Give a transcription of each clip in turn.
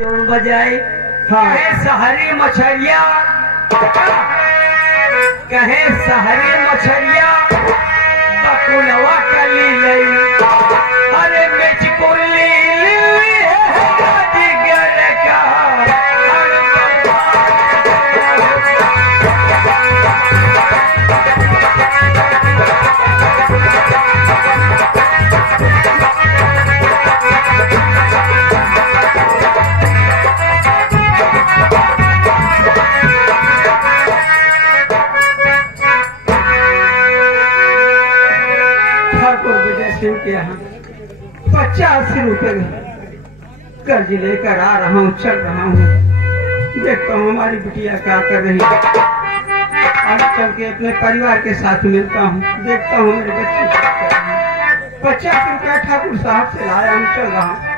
बजाए कहे सहरी मछरिया, कहे सहरी मछरिया बकुलवा कली लई, अरे बेच कुली के यहाँ 85 रुपए कर्ज लेकर आ रहा हूँ, चल रहा हूँ। देखता हूँ हमारी बिटिया क्या कर रही है। आज चल के अपने परिवार के साथ मिलता हूँ, देखता हूँ मेरे बच्चे क्या कर रहे हैं। 50 रुपया ठाकुर साहब से लाया हूँ, चल रहा हूँ।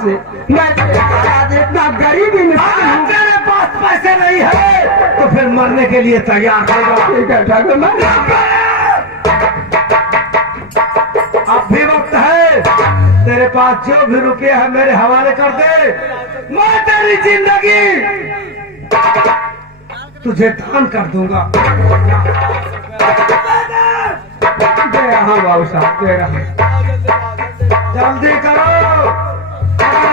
से मैं इतना गरीब इंसान, तेरे पास पैसे नहीं है तो फिर मरने के लिए तैयार होगा। ठीक है ठाकुर, मैं अब भी वक्त है, तेरे पास जो भी रुपये है मेरे हवाले कर दे, मैं तेरी जिंदगी तुझे दान कर दूंगा। दे रहा बाबू साहब, दे रहा, जल्दी करो,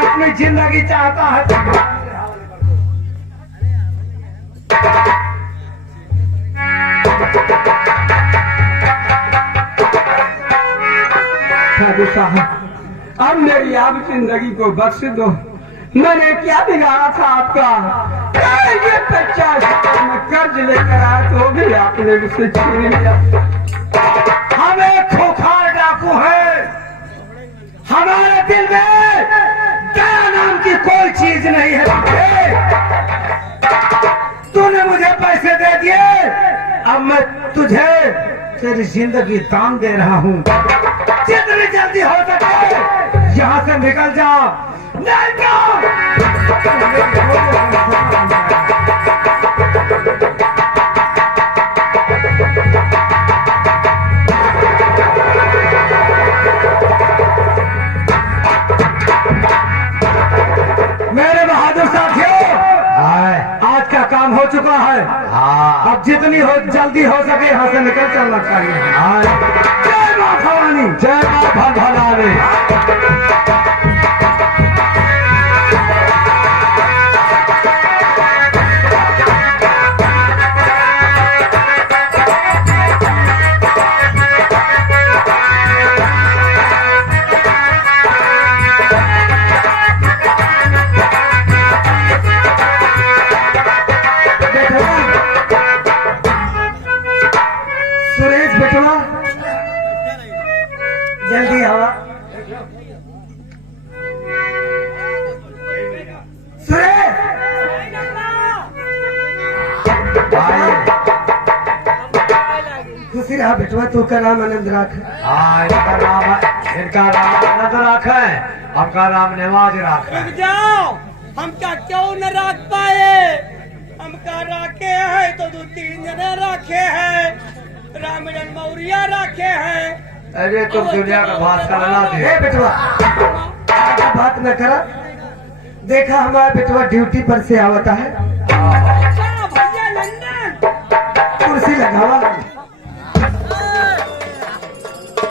अपनी जिंदगी चाहता है। ठाकुर साहब, अब मेरी आप जिंदगी को बख्श दो। मैंने क्या बिगाड़ा था आपका? ये 50 में कर्ज लेकर आया तो भी आपने उसे छीन लिया। हम एक खोखार डाकू है, हमारे दिल में दया नाम की कोई चीज नहीं है। तूने मुझे पैसे दे दिए, अब मैं तुझे तेरी जिंदगी दान दे रहा हूँ। जितनी जल्दी हो सके यहाँ से निकल जा, नहीं तो है। हाँ अब जितनी हो जल्दी हो सके यहाँ से निकल चलना चाहिए। हाँ। जय माँ भवानी। जय माँ भवानी। सुरेश बेटवा जल्दी आवा। सुरेश खुशी रहा बेटवा, तू का नाम आनंद राख। हाँ इनका नाम आनंद राख है, हमका नाम नवाज राख है। रुक जाओ, हम क्या क्यों न रख पाए? हमका राखे है तो 2-3 जने राखे हैं, रामजन मौर्य राखे हैं। अरे तुम दुनिया का बात करना ए दे। बेटवा आगे बात न करा, देखा हमारा बेटवा ड्यूटी पर से आवता है, अच्छा भैया लंदन, कुर्सी लगावा।